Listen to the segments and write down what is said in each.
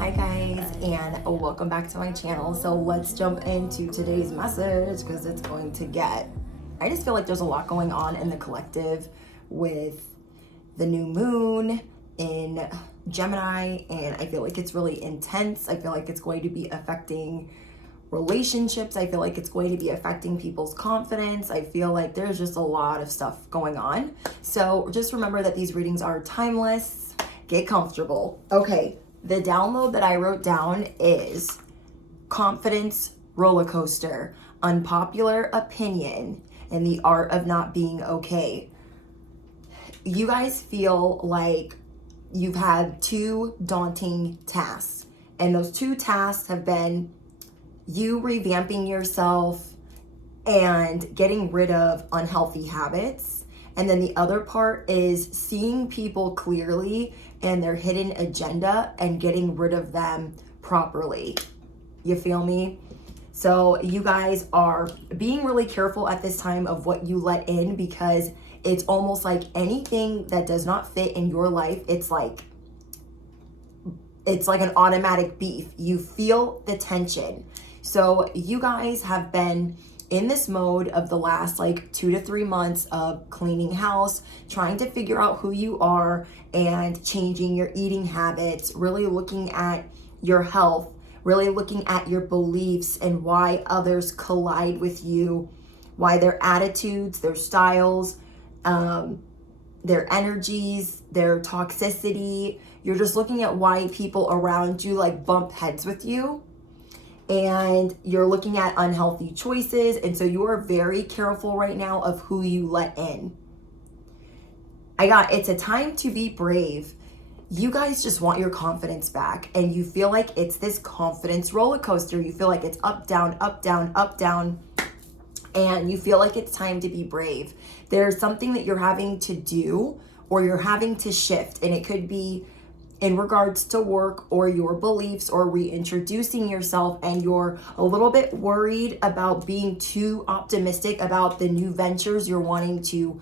Hi guys, and welcome back to my channel. So let's jump into today's message because it's going to I just feel like there's a lot going on in the collective with the new moon in Gemini, and I feel like it's really intense. I feel like it's going to be affecting relationships. I feel like it's going to be affecting people's confidence. I feel like there's just a lot of stuff going on. So just remember that these readings are timeless. Get comfortable. Okay. The download that I wrote down is confidence roller coaster, unpopular opinion, and the art of not being okay. You guys feel like you've had two daunting tasks, and those two tasks have been you revamping yourself and getting rid of unhealthy habits. And then the other part is seeing people clearly and their hidden agenda and getting rid of them properly. You feel me? So you guys are being really careful at this time of what you let in, because it's almost like anything that does not fit in your life, it's like an automatic beef. You feel the tension. So you guys have been in this mode of the last 2 to 3 months of cleaning house, trying to figure out who you are and changing your eating habits, really looking at your health, really looking at your beliefs and why others collide with you, why their attitudes, their styles, their energies, their toxicity. You're just looking at why people around you bump heads with you. And you're looking at unhealthy choices. And so you are very careful right now of who you let in. It's a time to be brave. You guys just want your confidence back. And you feel like it's this confidence roller coaster. You feel like it's up, down, up, down, up, down. And you feel like it's time to be brave. There's something that you're having to do or you're having to shift. And it could be in regards to work or your beliefs or reintroducing yourself, and you're a little bit worried about being too optimistic about the new ventures you're wanting to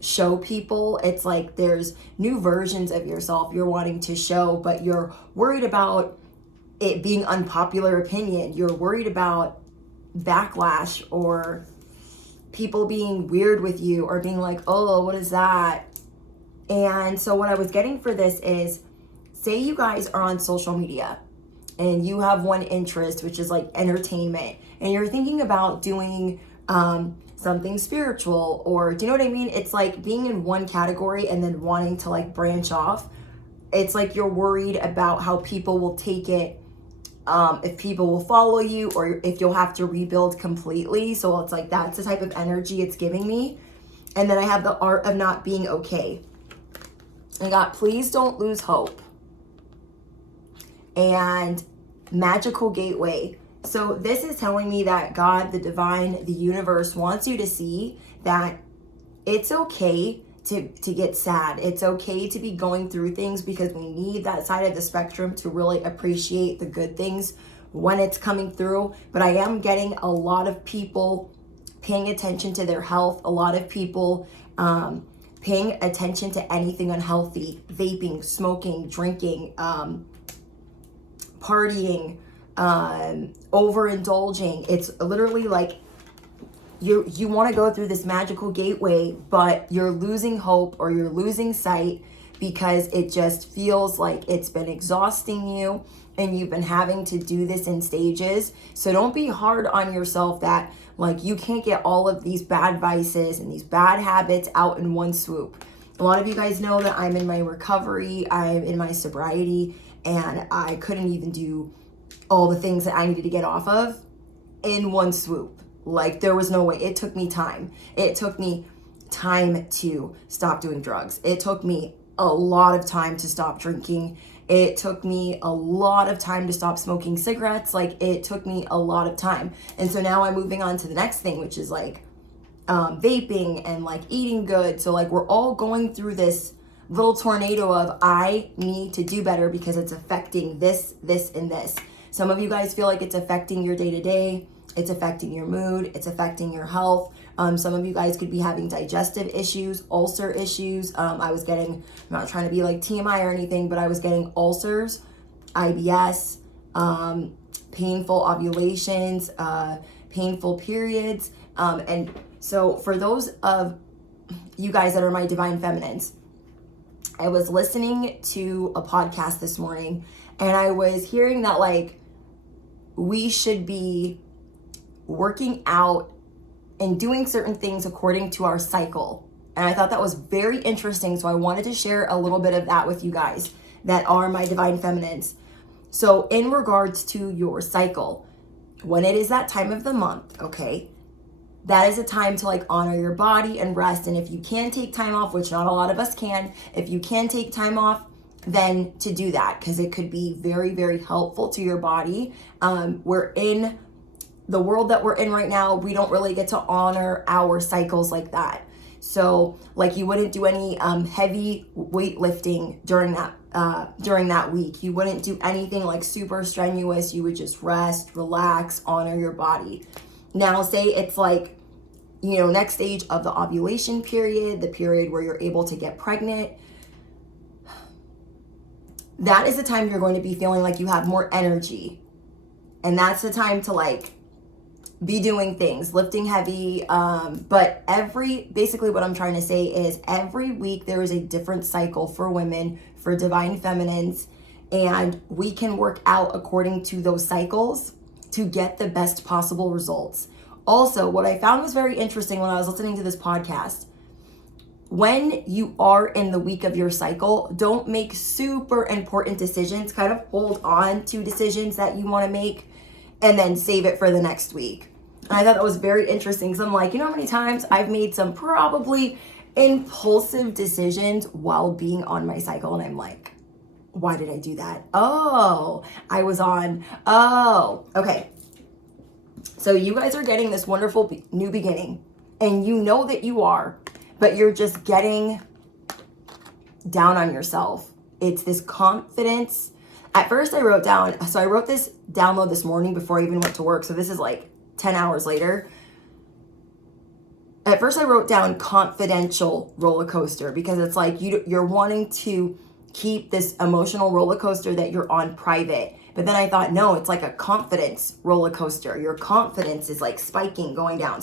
show people. It's like there's new versions of yourself you're wanting to show, but you're worried about it being unpopular opinion. You're worried about backlash or people being weird with you or being like, oh, what is that? And so what I was getting for this is, say you guys are on social media and you have one interest, which is entertainment, and you're thinking about doing something spiritual, or do you know what I mean? It's like being in one category and then wanting to branch off. It's like you're worried about how people will take it, if people will follow you, or if you'll have to rebuild completely. So it's like that's the type of energy it's giving me. And then I have the art of not being okay. I got please don't lose hope and magical gateway. So this is telling me that God, the divine, the universe wants you to see that it's okay to get sad. It's okay to be going through things, because we need that side of the spectrum to really appreciate the good things when it's coming through. But I am getting a lot of people paying attention to their health, a lot of people paying attention to anything unhealthy, vaping, smoking, drinking, partying, overindulging. It's literally like you want to go through this magical gateway, but you're losing hope or you're losing sight because it just feels like it's been exhausting you and you've been having to do this in stages. So don't be hard on yourself that you can't get all of these bad vices and these bad habits out in one swoop. A lot of you guys know that I'm in my recovery, I'm in my sobriety, and I couldn't even do all the things that I needed to get off of in one swoop. There was no way. It took me time. It took me time to stop doing drugs. It took me a lot of time to stop drinking. It took me a lot of time to stop smoking cigarettes. It took me a lot of time. And so now I'm moving on to the next thing, which is vaping and eating good. So we're all going through this little tornado of I need to do better because it's affecting this, and this. Some of you guys feel like it's affecting your day-to-day. It's affecting your mood. It's affecting your health. Some of you guys could be having digestive issues, ulcer issues. I'm not trying to be TMI or anything, but I was getting ulcers IBS, painful ovulations, painful periods. And so for those of you guys that are my divine feminines, I was listening to a podcast this morning and I was hearing that like we should be working out and doing certain things according to our cycle. And I thought that was very interesting. So I wanted to share a little bit of that with you guys that are my divine feminines. So in regards to your cycle, when it is that time of the month, okay, that is a time to like honor your body and rest. And if you can take time off, which not a lot of us can, if you can take time off, then to do that, because it could be very, very helpful to your body. We're in the world that we're in right now. We don't really get to honor our cycles like that. So like you wouldn't do any heavy weightlifting during that week. You wouldn't do anything like super strenuous. You would just rest, relax, honor your body. Now say it's like, you know, next stage of the ovulation period, the period where you're able to get pregnant. That is the time you're going to be feeling like you have more energy. And that's the time to like be doing things, lifting heavy. But basically what I'm trying to say is every week there is a different cycle for women, for divine feminines, and we can work out according to those cycles to get the best possible results. Also, what I found was very interesting when I was listening to this podcast, when you are in the week of your cycle, don't make super important decisions. Kind of hold on to decisions that you want to make and then save it for the next week. And I thought that was very interesting because I'm like, you know how many times I've made some probably impulsive decisions while being on my cycle, and I'm like, why did I do that? Oh, okay. So you guys are getting this wonderful new beginning, and you know that you are, but you're just getting down on yourself. It's this confidence. At first I wrote this download this morning before I even went to work. So this is like 10 hours later. At first I wrote down confidential roller coaster because it's like you're wanting to keep this emotional roller coaster that you're on private. But then I thought, no, it's like a confidence roller coaster. Your confidence is like spiking, going down.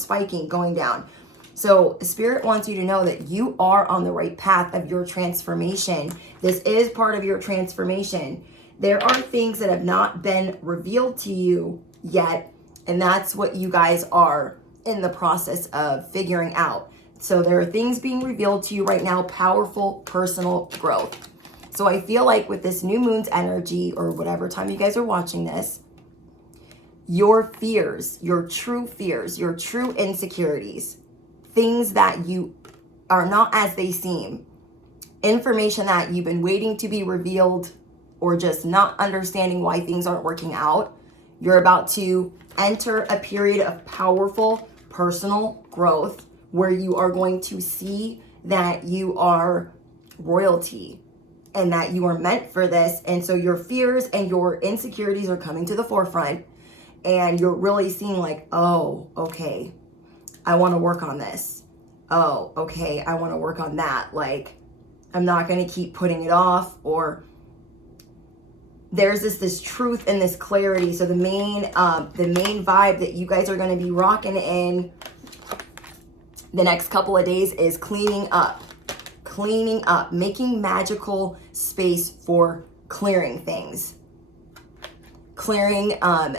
So Spirit wants you to know that you are on the right path of your transformation. This is part of your transformation. There are things that have not been revealed to you yet, and that's what you guys are in the process of figuring out. So there are things being revealed to you right now, powerful personal growth. So I feel like with this new moon's energy, or whatever time you guys are watching this, your fears, your true insecurities, things that you are not as they seem, information that you've been waiting to be revealed, or just not understanding why things aren't working out, you're about to enter a period of powerful personal growth where you are going to see that you are royalty and that you are meant for this. And so your fears and your insecurities are coming to the forefront, and you're really seeing like, oh, okay, I want to work on this. Oh, okay, I want to work on that. Like, I'm not going to keep putting it off, or there's this truth and this clarity. So the main vibe that you guys are going to be rocking in the next couple of days is cleaning up, making magical space for clearing things, clearing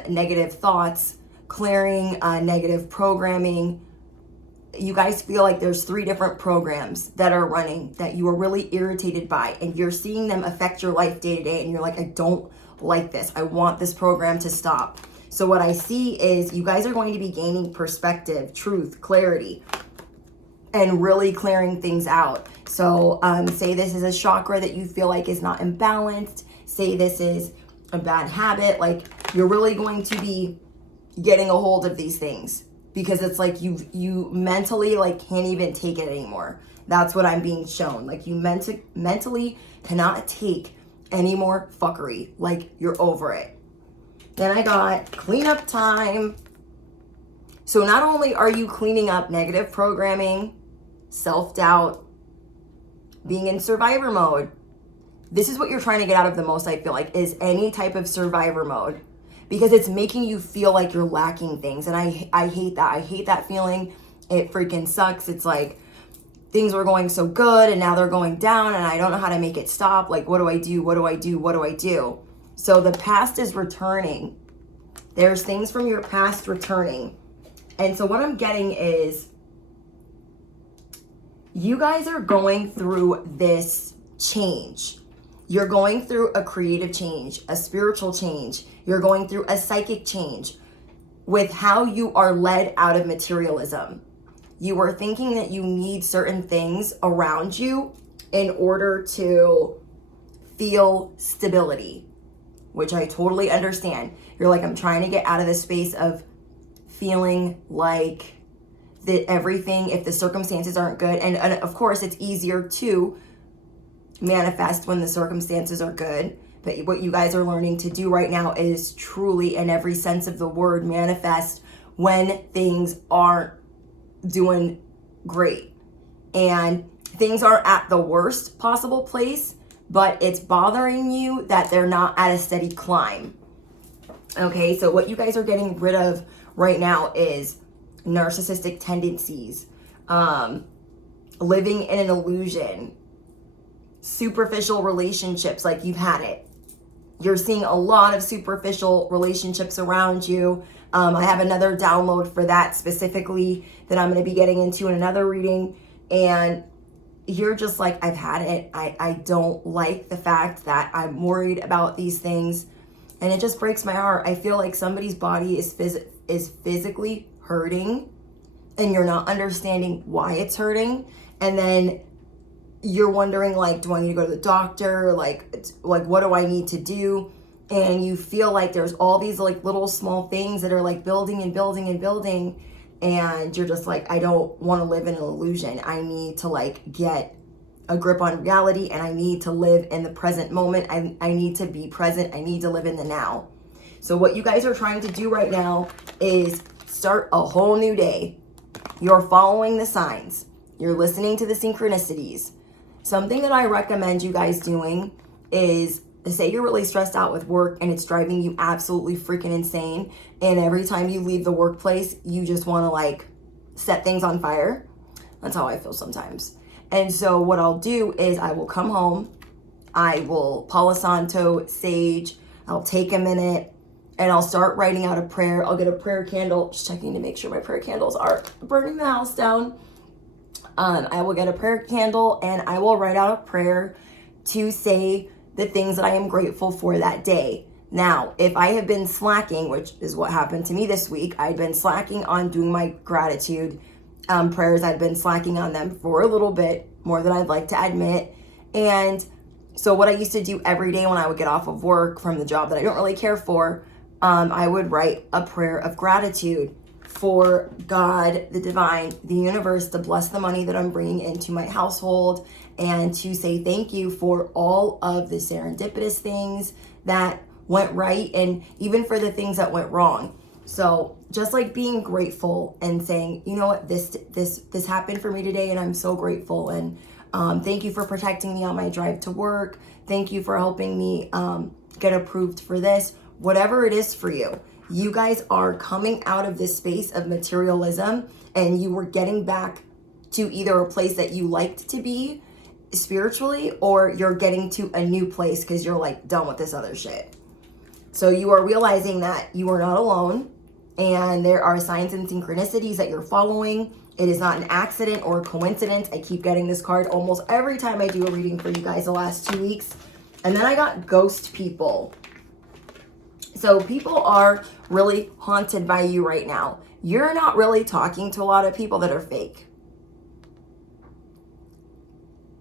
negative thoughts, clearing negative programming. You guys feel like there's 3 different programs that are running that you are really irritated by, and you're seeing them affect your life day to day, and you're like, I don't like this. I want this program to stop. So what I see is you guys are going to be gaining perspective, truth, clarity, and really clearing things out. So say this is a chakra that you feel like is not imbalanced. Say this is a bad habit. Like, you're really going to be getting a hold of these things, because it's like you mentally like can't even take it anymore. That's what I'm being shown. Like, you mentally cannot take any more fuckery. Like, you're over it. Then I got cleanup time. So not only are you cleaning up negative programming, self-doubt, being in survivor mode, this is what you're trying to get out of the most, I feel like, is any type of survivor mode, because it's making you feel like you're lacking things. And I hate that. I hate that feeling. It freaking sucks. It's like things were going so good and now they're going down and I don't know how to make it stop. Like, what do I do? What do I do? What do I do? So the past is returning. There's things from your past returning. And so what I'm getting is you guys are going through this change. You're going through a creative change, a spiritual change. You're going through a psychic change with how you are led out of materialism. You are thinking that you need certain things around you in order to feel stability, which I totally understand. You're like, I'm trying to get out of the space of feeling like that everything, if the circumstances aren't good. And of course, it's easier to manifest when the circumstances are good. But what you guys are learning to do right now is truly, in every sense of the word, manifest when things aren't doing great. And things are at the worst possible place, but it's bothering you that they're not at a steady climb. Okay, so what you guys are getting rid of right now is narcissistic tendencies, living in an illusion, superficial relationships, like you've had it. You're seeing a lot of superficial relationships around you. I have another download for that specifically that I'm going to be getting into in another reading. And you're just like, I've had it. I don't like the fact that I'm worried about these things. And it just breaks my heart. I feel like somebody's body is physically hurting and you're not understanding why it's hurting. And then you're wondering, like, do I need to go to the doctor? Like what do I need to do? And you feel like there's all these like little small things that are like building and building and building. And you're just like, I don't want to live in an illusion. I need to like get a grip on reality and I need to live in the present moment. I need to be present. I need to live in the now. So what you guys are trying to do right now is start a whole new day. You're following the signs. You're listening to the synchronicities. Something that I recommend you guys doing is, say you're really stressed out with work and it's driving you absolutely freaking insane. And every time you leave the workplace, you just want to like set things on fire. That's how I feel sometimes. And so what I'll do is I will come home. I will Palo Santo, sage. I'll take a minute and I'll start writing out a prayer. I'll get a prayer candle, just checking to make sure my prayer candles aren't burning the house down. I will get a prayer candle and I will write out a prayer to say the things that I am grateful for that day. Now, if I have been slacking, which is what happened to me this week, I'd been slacking on doing my gratitude prayers. I'd been slacking on them for a little bit more than I'd like to admit. And so what I used to do every day when I would get off of work from the job that I don't really care for, I would write a prayer of gratitude for God, the divine, the universe, to bless the money that I'm bringing into my household and to say thank you for all of the serendipitous things that went right and even for the things that went wrong. So just like being grateful and saying, you know what, this happened for me today and I'm so grateful. And thank you for protecting me on my drive to work. Thank you for helping me get approved for this. Whatever it is for you. You guys are coming out of this space of materialism and you were getting back to either a place that you liked to be spiritually or you're getting to a new place because you're like done with this other shit. So you are realizing that you are not alone and there are signs and synchronicities that you're following. It is not an accident or a coincidence. I keep getting this card almost every time I do a reading for you guys the last 2 weeks. And then I got ghost people. So people are really haunted by you right now. You're not really talking to a lot of people that are fake.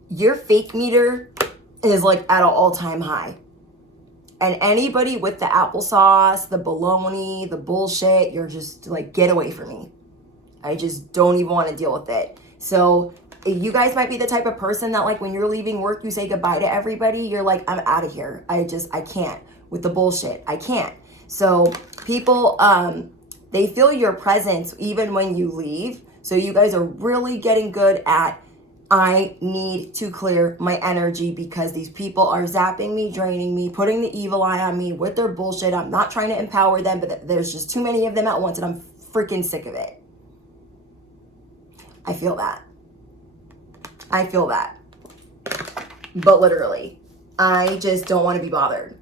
Your fake meter is like at an all-time high. And anybody with the applesauce, the baloney, the bullshit, you're just like, get away from me. I just don't even want to deal with it. So you guys might be the type of person that like when you're leaving work, you say goodbye to everybody. You're like, I'm out of here. I can't. With the bullshit, I can't. So people, they feel your presence even when you leave. So you guys are really getting good at I need to clear my energy because these people are zapping me, draining me, putting the evil eye on me with their bullshit. I'm not trying to empower them, but there's just too many of them at once and I'm freaking sick of it. I feel that. I feel that. But literally, I just don't want to be bothered.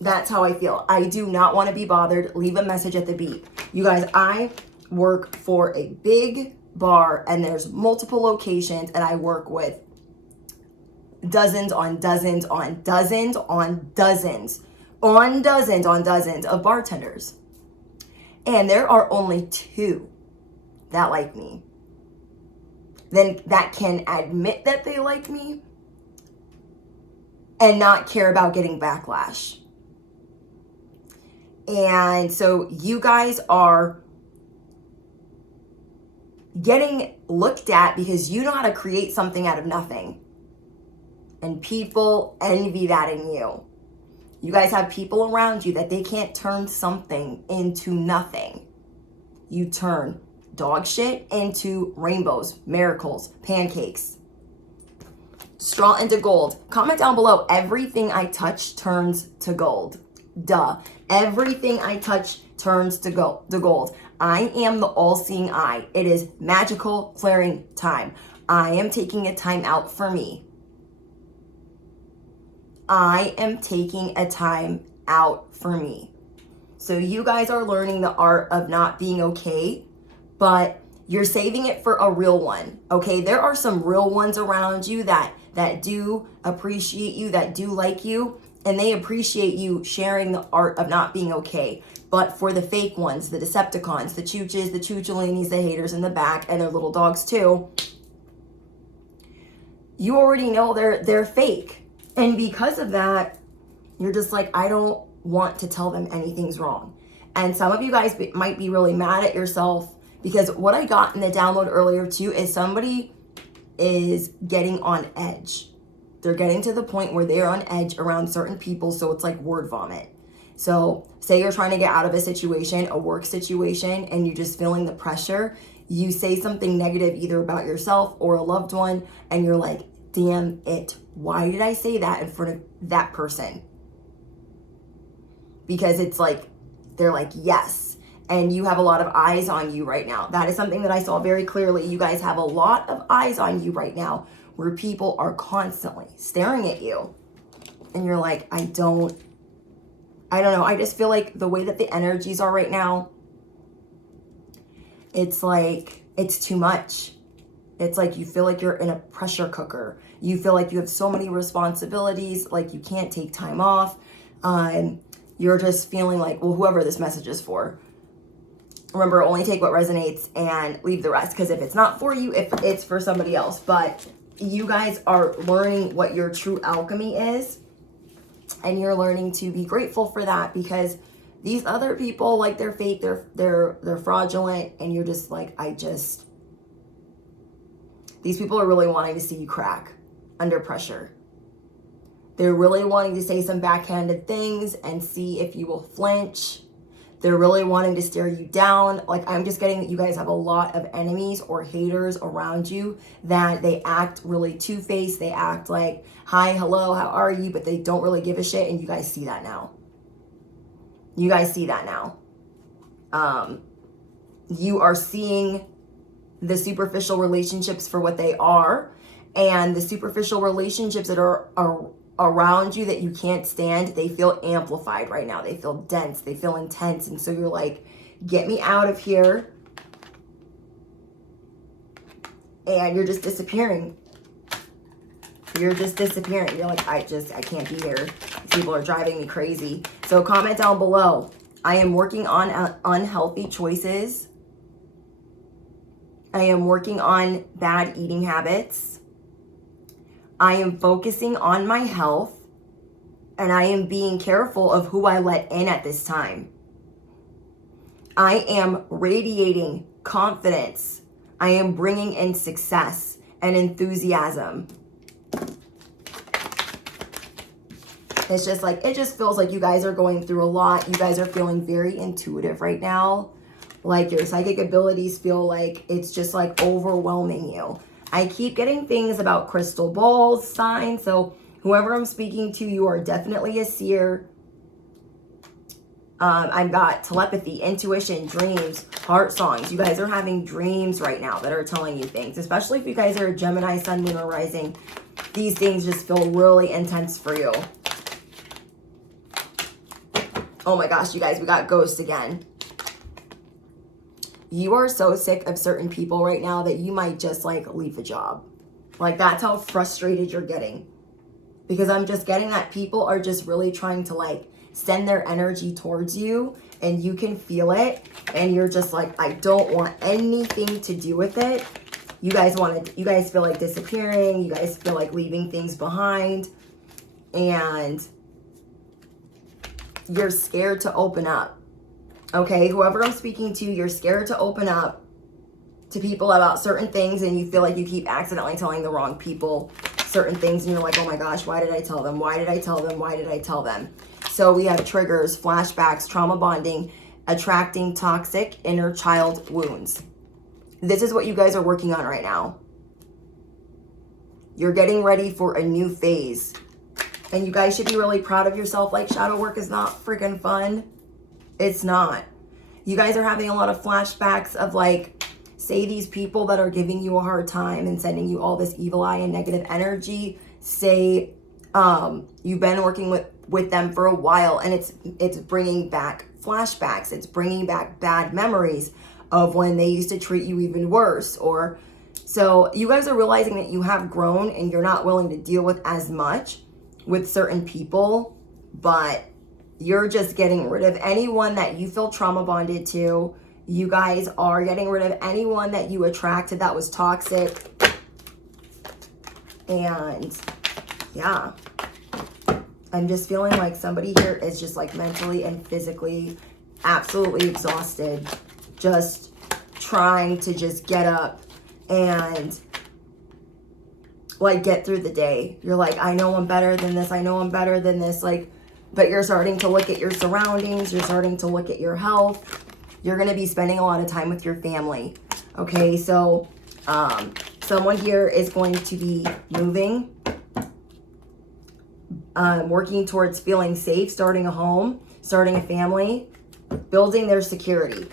That's how I feel. I do not want to be bothered. Leave a message at the beep. You guys, I work for a big bar and there's multiple locations and I work with dozens on dozens on dozens on dozens on dozens on dozens of bartenders. And there are only 2 that like me. Then that can admit that they like me and not care about getting backlash. And so you guys are getting looked at because you know how to create something out of nothing. And people envy that in you. You guys have people around you that they can't turn something into nothing. You turn dog shit into rainbows, miracles, pancakes, straw into gold. Comment down below, everything I touch turns to gold. Duh. Everything I touch turns to gold. I am the all-seeing eye. It is magical clearing time. I am taking a time out for me. I am taking a time out for me. So you guys are learning the art of not being okay, but you're saving it for a real one. Okay, there are some real ones around you that do appreciate you, that do like you, and they appreciate you sharing the art of not being okay. But for the fake ones, the Decepticons, the Chooches, the Choocholinis, the haters in the back, and their little dogs too, you already know they're fake. And because of that, you're just like, I don't want to tell them anything's wrong. And some of you guys might be really mad at yourself because what I got in the download earlier too is somebody is getting on edge. They're getting to the point where they're on edge around certain people, so it's like word vomit. So say you're trying to get out of a situation, a work situation, and you're just feeling the pressure. You say something negative either about yourself or a loved one, and you're like, damn it, why did I say that in front of that person? Because it's like, they're like, yes. And you have a lot of eyes on you right now. That is something that I saw very clearly. You guys have a lot of eyes on you right now where people are constantly staring at you. And you're like, I don't know. I just feel like the way that the energies are right now, it's like, it's too much. It's like you feel like you're in a pressure cooker. You feel like you have so many responsibilities, like you can't take time off. You're just feeling like, well, whoever this message is for, remember, only take what resonates and leave the rest. Because if it's not for you, if it's for somebody else. But you guys are learning what your true alchemy is. And you're learning to be grateful for that, because these other people, like, they're fake, they're fraudulent, and you're just like, these people are really wanting to see you crack under pressure. They're really wanting to say some backhanded things and see if you will flinch. They're really wanting to stare you down. Like, I'm just getting that you guys have a lot of enemies or haters around you that they act really two-faced. They act like, hi, hello, how are you? But they don't really give a shit, and you guys see that now. You guys see that now. You are seeing the superficial relationships for what they are, and the superficial relationships that are around you that you can't stand, they feel amplified right now. They feel dense, they feel intense, and so you're like, get me out of here. And you're just disappearing. You're just disappearing. You're like, I can't be here. These people are driving me crazy. So comment down below. I am working on unhealthy choices. I am working on bad eating habits. I am focusing on my health, and I am being careful of who I let in at this time. I am radiating confidence. I am bringing in success and enthusiasm. It's just like, it just feels like you guys are going through a lot. You guys are feeling very intuitive right now. Like, your psychic abilities feel like it's just like overwhelming you. I keep getting things about crystal balls, signs. So whoever I'm speaking to, you are definitely a seer. I've got telepathy, intuition, dreams, heart songs. You guys are having dreams right now that are telling you things, especially if you guys are a Gemini, Sun, Moon, or Rising. These things just feel really intense for you. Oh my gosh, you guys, we got ghosts again. You are so sick of certain people right now that you might just like leave the job. Like that's how frustrated you're getting. Because I'm just getting that people are just really trying to like send their energy towards you and you can feel it. And you're just like, I don't want anything to do with it. You guys feel like disappearing. You guys feel like leaving things behind. And you're scared to open up. Okay, whoever I'm speaking to, you're scared to open up to people about certain things and you feel like you keep accidentally telling the wrong people certain things and you're like, oh my gosh, why did I tell them? Why did I tell them? Why did I tell them? So we have triggers, flashbacks, trauma bonding, attracting toxic inner child wounds. This is what you guys are working on right now. You're getting ready for a new phase. And you guys should be really proud of yourself. Like, shadow work is not freaking fun. It's not. You guys are having a lot of flashbacks of like, say these people that are giving you a hard time and sending you all this evil eye and negative energy. Say you've been working with them for a while and it's bringing back flashbacks. It's bringing back bad memories of when they used to treat you even worse. Or so you guys are realizing that you have grown and you're not willing to deal with as much with certain people, but you're just getting rid of anyone that you feel trauma bonded to. You guys are getting rid of anyone that you attracted that was toxic. And yeah, I'm just feeling like somebody here is just like mentally and physically absolutely exhausted, just trying to just get up and like get through the day. You're like, I know I'm better than this. I know I'm better than this. Like, but you're starting to look at your surroundings. You're starting to look at your health. You're going to be spending a lot of time with your family. Okay. So, someone here is going to be moving, working towards feeling safe, starting a home, starting a family, building their security.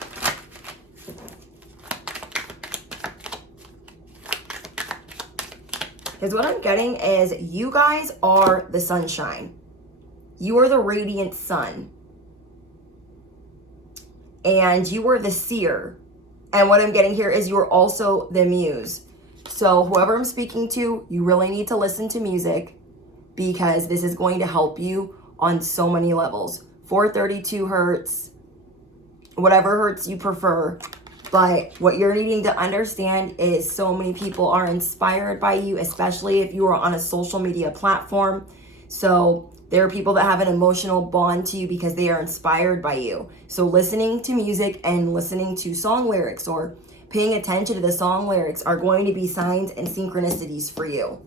Because what I'm getting is you guys are the sunshine. You are the radiant sun. And you are the seer. And what I'm getting here is you are also the muse. So whoever I'm speaking to, you really need to listen to music because this is going to help you on so many levels. 432 hertz, whatever hertz you prefer. But what you're needing to understand is so many people are inspired by you, especially if you are on a social media platform. So there are people that have an emotional bond to you because they are inspired by you. So listening to music and listening to song lyrics or paying attention to the song lyrics are going to be signs and synchronicities for you.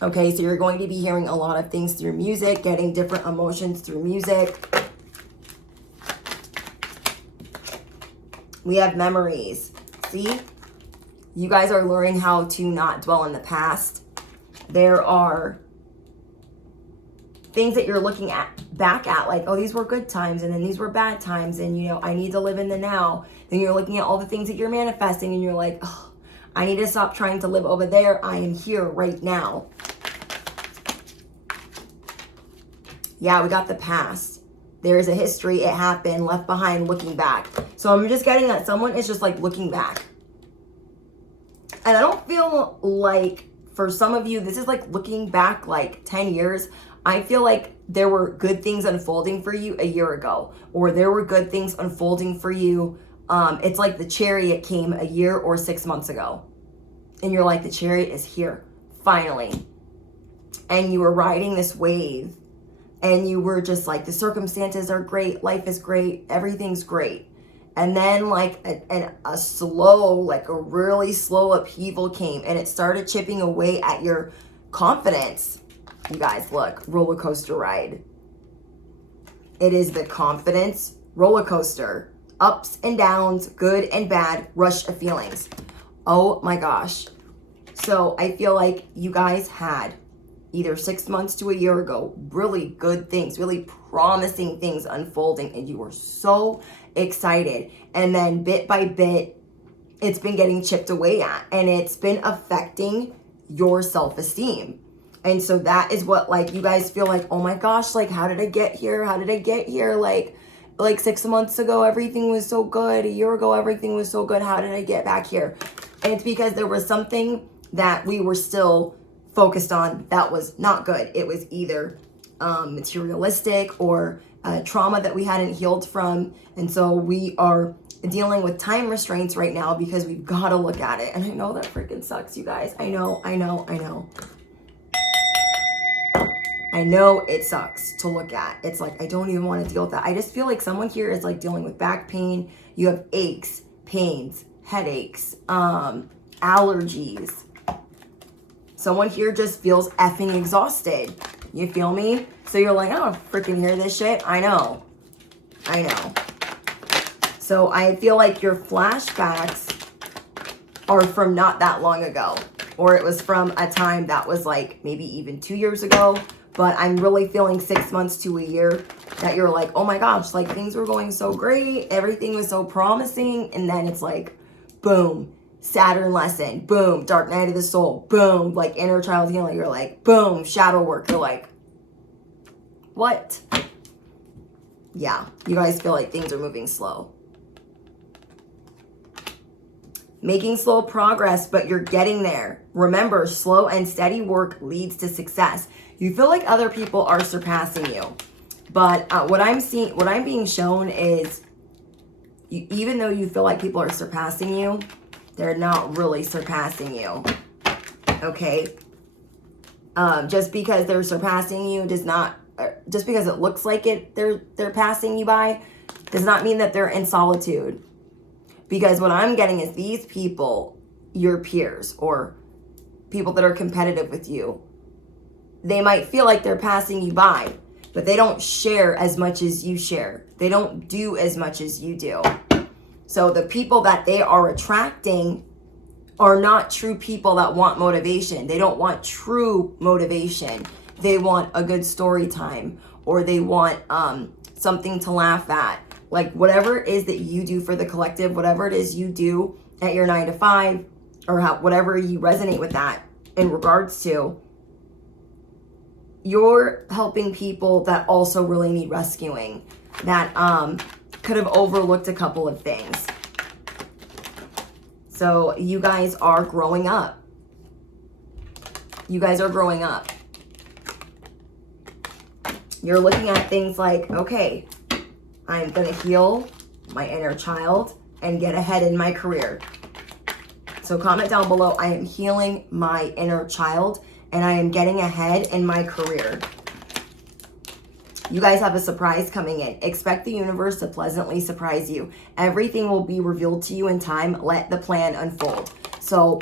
Okay, so you're going to be hearing a lot of things through music, getting different emotions through music. We have memories. See? You guys are learning how to not dwell in the past. There are things that you're looking back at, like, oh, these were good times, and then these were bad times, and, you know, I need to live in the now. Then you're looking at all the things that you're manifesting, and you're like, oh, I need to stop trying to live over there. I am here right now. Yeah, we got the past. There is a history, it happened, left behind, looking back. So I'm just getting that someone is just like looking back. And I don't feel like, for some of you, this is like looking back like 10 years. I feel like there were good things unfolding for you a year ago, or there were good things unfolding for you. It's like the chariot came a year or 6 months ago. And you're like, the chariot is here, finally. And you were riding this wave. And you were just like, the circumstances are great, life is great, everything's great. And then like a slow, like a really slow upheaval came and it started chipping away at your confidence. You guys, look, roller coaster ride. It is the confidence roller coaster. Ups and downs, good and bad, rush of feelings. Oh my gosh. So I feel like you guys had either 6 months to a year ago, really good things, really promising things unfolding, and you were so excited. And then bit by bit, it's been getting chipped away at, and it's been affecting your self-esteem. And so that is what, like, you guys feel like, oh my gosh, like, how did I get here? How did I get here? Like 6 months ago, everything was so good. A year ago, everything was so good. How did I get back here? And it's because there was something that we were still focused on that was not good. It was either materialistic or trauma that we hadn't healed from. And so we are dealing with time restraints right now because we've got to look at it. And I know that freaking sucks, you guys. I know. I know it sucks to look at. It's like, I don't even want to deal with that. I just feel like someone here is like dealing with back pain. You have aches, pains, headaches, allergies. Someone here just feels effing exhausted. You feel me? So you're like, I don't freaking hear this shit. I know. So I feel like your flashbacks are from not that long ago. Or it was from a time that was like maybe even 2 years ago. But I'm really feeling 6 months to a year that you're like, oh my gosh, like things were going so great. Everything was so promising. And then it's like, boom. Saturn lesson, boom, dark night of the soul, boom, like inner child healing, you're like, boom, shadow work, you're like, what? Yeah, you guys feel like things are moving slow. Making slow progress, but you're getting there. Remember, slow and steady work leads to success. You feel like other people are surpassing you. But what I'm being shown is, even though you feel like people are surpassing you, they're not really surpassing you, okay? Just because they're surpassing you does not, just because it looks like it, they're passing you by, does not mean that they're in solitude. Because what I'm getting is these people, your peers or people that are competitive with you, they might feel like they're passing you by, but they don't share as much as you share. They don't do as much as you do. So the people that they are attracting are not true people that want motivation. They don't want true motivation. They want a good story time, or they want something to laugh at. Like whatever it is that you do for the collective, whatever it is you do at your 9 to 5, or whatever you resonate with that in regards to, you're helping people that also really need rescuing, that could have overlooked a couple of things. So you guys are growing up. You guys are growing up. You're looking at things like, okay, I'm going to heal my inner child and get ahead in my career. So comment down below, I am healing my inner child and I am getting ahead in my career. You guys have a surprise coming in. Expect the universe to pleasantly surprise you. Everything will be revealed to you in time. Let the plan unfold. So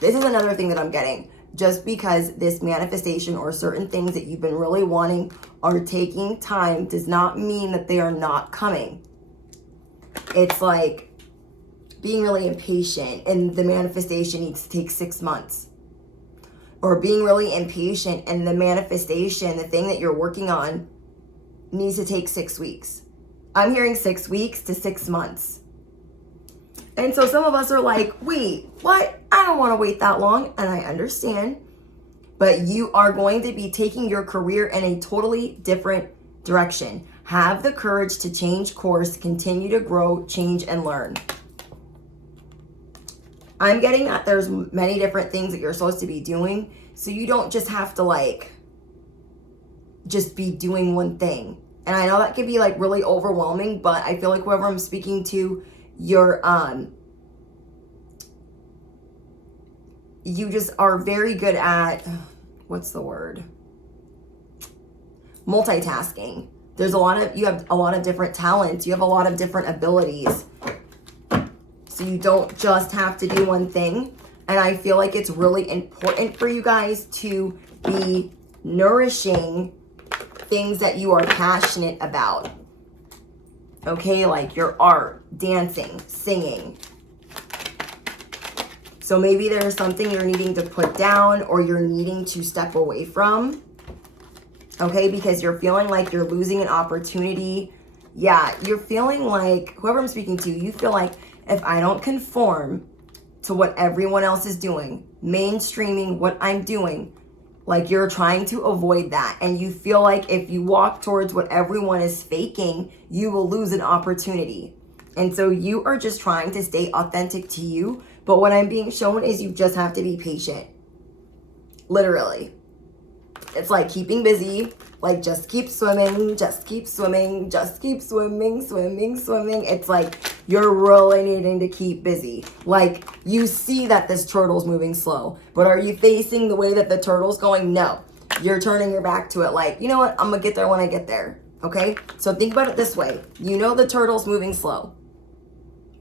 this is another thing that I'm getting. Just because this manifestation or certain things that you've been really wanting are taking time does not mean that they are not coming. It's like being really impatient and the manifestation needs to take 6 months. Or being really impatient and the manifestation, the thing that you're working on, needs to take 6 weeks. I'm hearing 6 weeks to 6 months. And so some of us are like, wait, what? I don't want to wait that long. And I understand. But you are going to be taking your career in a totally different direction. Have the courage to change course, continue to grow, change, and learn. I'm getting that there's many different things that you're supposed to be doing. So you don't just have to like just be doing one thing. And I know that can be like really overwhelming, but I feel like whoever I'm speaking to, you're you just are very good at, what's the word? Multitasking. You have a lot of different talents. You have a lot of different abilities. So you don't just have to do one thing. And I feel like it's really important for you guys to be nourishing things that you are passionate about. Okay, like your art, dancing, singing. So maybe there's something you're needing to put down or you're needing to step away from. Okay, because you're feeling like you're losing an opportunity. Yeah, you're feeling like, whoever I'm speaking to, you feel like if I don't conform to what everyone else is doing, mainstreaming what I'm doing, like you're trying to avoid that. And you feel like if you walk towards what everyone is faking, you will lose an opportunity. And so you are just trying to stay authentic to you. But what I'm being shown is you just have to be patient. Literally. It's like keeping busy, like just keep swimming, just keep swimming, just keep swimming, swimming. It's like you're really needing to keep busy. Like you see that this turtle's moving slow, but are you facing the way that the turtle's going? No, you're turning your back to it. Like, you know what? I'm gonna get there when I get there. Okay. So think about it this way. You know, the turtle's moving slow.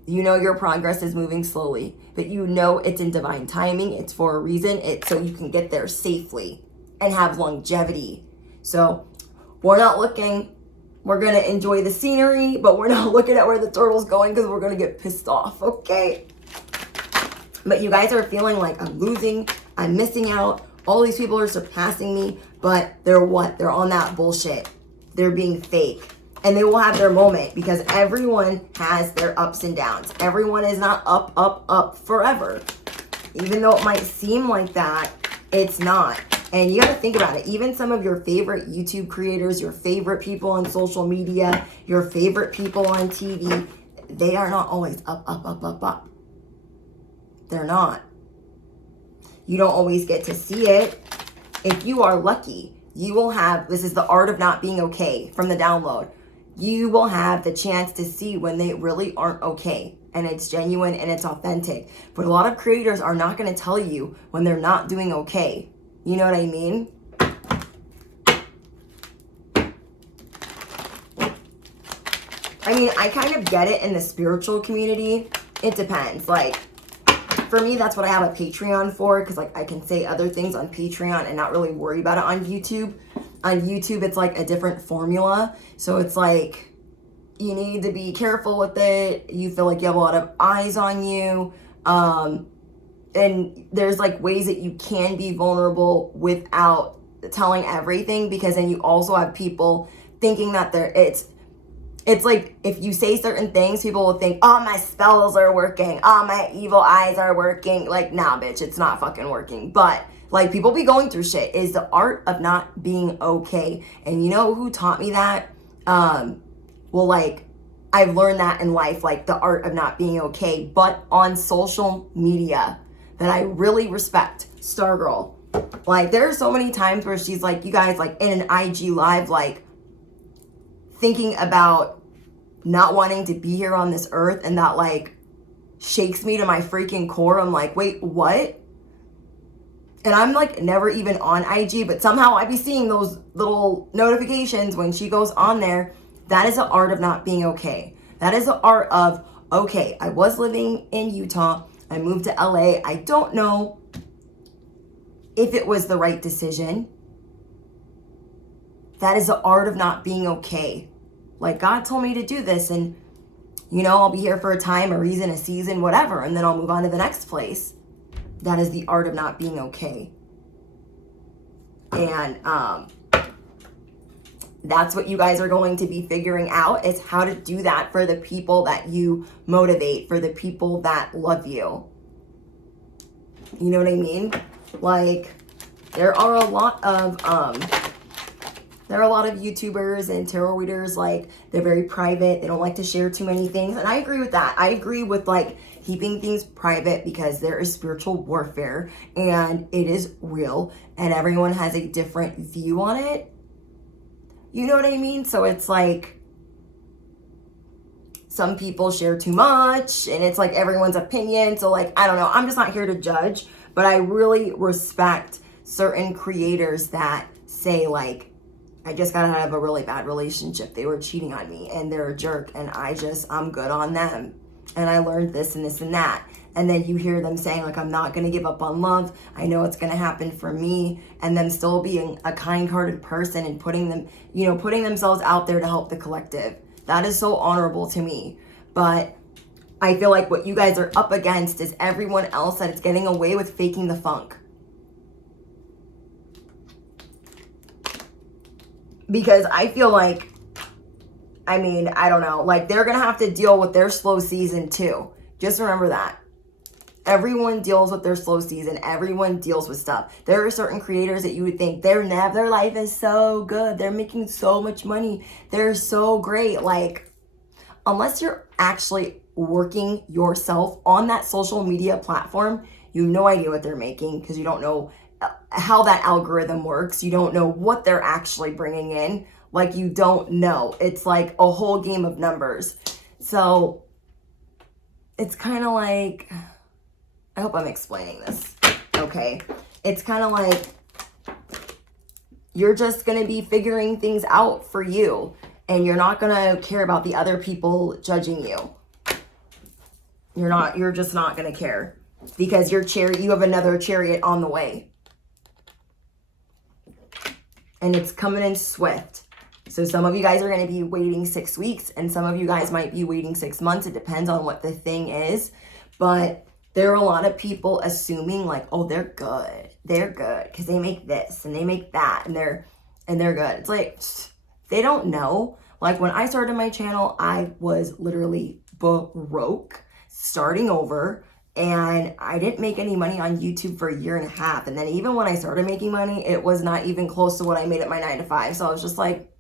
You know, your progress is moving slowly, but you know, it's in divine timing. It's for a reason. It's so you can get there safely and have longevity. So we're not looking, we're gonna enjoy the scenery, but we're not looking at where the turtle's going because we're gonna get pissed off, okay? But you guys are feeling like I'm losing, I'm missing out, all these people are surpassing me, but they're what? They're on that bullshit. They're being fake. And they will have their moment because everyone has their ups and downs. Everyone is not up forever. Even though it might seem like that, it's not. And you got to think about it. Even some of your favorite YouTube creators, your favorite people on social media, your favorite people on TV, they are not always up. They're not. You don't always get to see it. If you are lucky, you will have, this is the art of not being okay from the download. You will have the chance to see when they really aren't okay. And it's genuine and it's authentic. But a lot of creators are not going to tell you when they're not doing okay. You know what I mean? I mean, I kind of get it in the spiritual community. It depends. Like, for me, that's what I have a Patreon for. Because, like, I can say other things on Patreon and not really worry about it on YouTube. On YouTube, it's like a different formula. So it's like, you need to be careful with it. You feel like you have a lot of eyes on you. And there's like ways that you can be vulnerable without telling everything, because then you also have people thinking that it's like if you say certain things, people will think, oh, my spells are working. Oh, my evil eyes are working. Like, nah, bitch, it's not fucking working. But like people be going through shit. Is the art of not being okay. And you know who taught me that? Well, like I've learned that in life, like the art of not being okay, but on social media. That I really respect, Stargirl. Like, there are so many times where she's like, you guys, like, in an IG live, like, thinking about not wanting to be here on this earth, and that, like, shakes me to my freaking core. I'm like, wait, what? And I'm, like, never even on IG, but somehow I be seeing those little notifications when she goes on there. That is the art of not being okay. That is the art of, okay, I was living in Utah. I moved to LA. I don't know if it was the right decision. That is the art of not being okay. Like, God told me to do this, and, you know, I'll be here for a time, a reason, a season, whatever, and then I'll move on to the next place. That is the art of not being okay. And that's what you guys are going to be figuring out, is how to do that for the people that you motivate, for the people that love you. You know what I mean? Like, there are a lot of YouTubers and tarot readers, like, they're very private. They don't like to share too many things. And I agree with that. I agree with, like, keeping things private, because there is spiritual warfare and it is real and everyone has a different view on it. You know what I mean? So it's like, some people share too much and it's like everyone's opinion. So like, I don't know. I'm just not here to judge, but I really respect certain creators that say like, I just got out of a really bad relationship. They were cheating on me and they're a jerk, and I'm good on them. And I learned this and this and that. And then you hear them saying like, I'm not going to give up on love. I know it's going to happen for me. And them still being a kind-hearted person and putting themselves out there to help the collective. That is so honorable to me. But I feel like what you guys are up against is everyone else that is getting away with faking the funk. Because I feel like, I mean, I don't know, like they're going to have to deal with their slow season too. Just remember that. Everyone deals with their slow season. Everyone deals with stuff. There are certain creators that you would think their life is so good. They're making so much money. They're so great. Like, unless you're actually working yourself on that social media platform, you have no idea what they're making because you don't know how that algorithm works. You don't know what they're actually bringing in. Like, you don't know. It's like a whole game of numbers. So it's kind of like, I hope I'm explaining this okay. It's kind of like you're just going to be figuring things out for you, and you're not going to care about the other people judging you. You're just not going to care because you have another chariot on the way. And it's coming in swift. So some of you guys are going to be waiting 6 weeks, and some of you guys might be waiting 6 months. It depends on what the thing is. But there are a lot of people assuming like, oh, they're good because they make this and they make that and they're good. It's like, they don't know. Like, when I started my channel, I was literally broke, starting over, and I didn't make any money on YouTube for a year and a half. And then even when I started making money, it was not even close to what I made at my 9 to 5. So I was just like,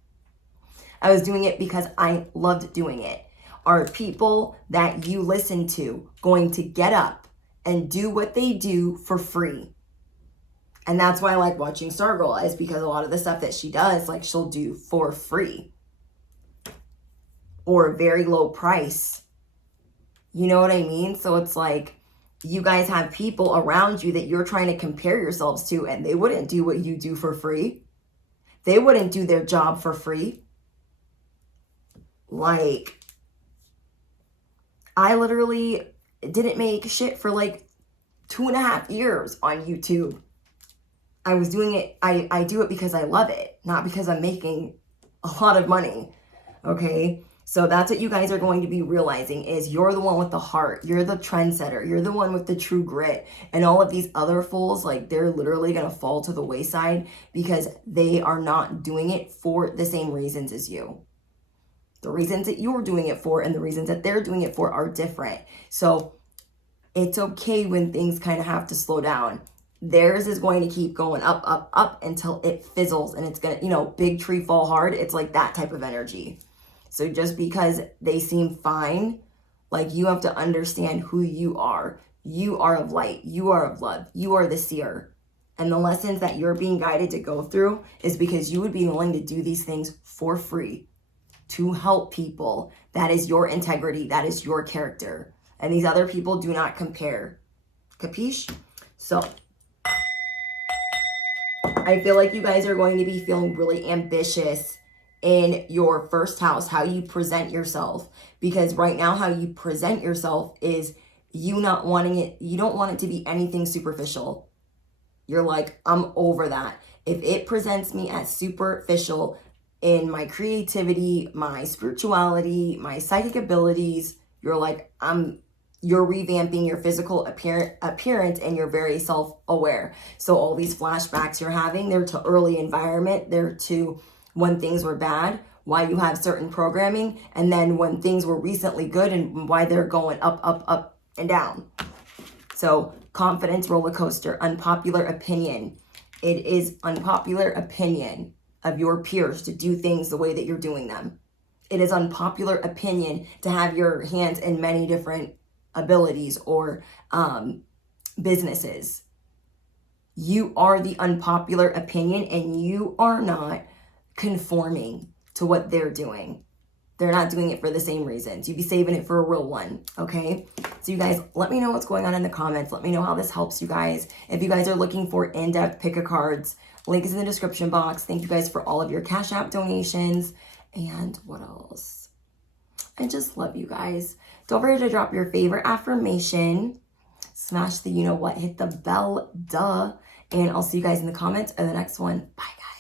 I was doing it because I loved doing it. Are people that you listen to going to get up and do what they do for free? And that's why I like watching Stargirl, is because a lot of the stuff that she does, like, she'll do for free or very low price. You know what I mean? So it's like, you guys have people around you that you're trying to compare yourselves to, and they wouldn't do what you do for free. They wouldn't do their job for free. Like, I literally didn't make shit for like 2.5 years on YouTube. I was doing it, I do it because I love it, not because I'm making a lot of money, okay? So that's what you guys are going to be realizing, is you're the one with the heart. You're the trendsetter. You're the one with the true grit. And all of these other fools, like, they're literally going to fall to the wayside because they are not doing it for the same reasons as you. The reasons that you're doing it for and the reasons that they're doing it for are different. So it's okay when things kind of have to slow down. Theirs is going to keep going up, up, up until it fizzles, and it's going to, big tree fall hard. It's like that type of energy. So just because they seem fine, like, you have to understand who you are. You are of light. You are of love. You are the seer. And the lessons that you're being guided to go through is because you would be willing to do these things for free to help people. That is your integrity. That is your character. And these other people do not compare. Capiche? So I feel like you guys are going to be feeling really ambitious in your first house, how you present yourself. Because right now, how you present yourself is you not wanting it. You don't want it to be anything superficial. You're like, I'm over that. If it presents me as superficial in my creativity, my spirituality, my psychic abilities, you're like, you're revamping your physical appearance, and you're very self-aware. So all these flashbacks you're having, they're to early environment, they're to when things were bad, why you have certain programming, and then when things were recently good and why they're going up, up, up, and down. So confidence roller coaster, unpopular opinion. It is unpopular opinion of your peers to do things the way that you're doing them. It is unpopular opinion to have your hands in many different abilities or businesses. You are the unpopular opinion, and you are not conforming to what they're doing. They're not doing it for the same reasons. You'd be saving it for a real one, okay? So you guys, let me know what's going on in the comments. Let me know how this helps you guys. If you guys are looking for in-depth pick a cards, link is in the description box. Thank you guys for all of your Cash App donations. And what else? I just love you guys. Don't forget to drop your favorite affirmation. Smash the you know what, hit the bell, duh. And I'll see you guys in the comments or the next one. Bye, guys.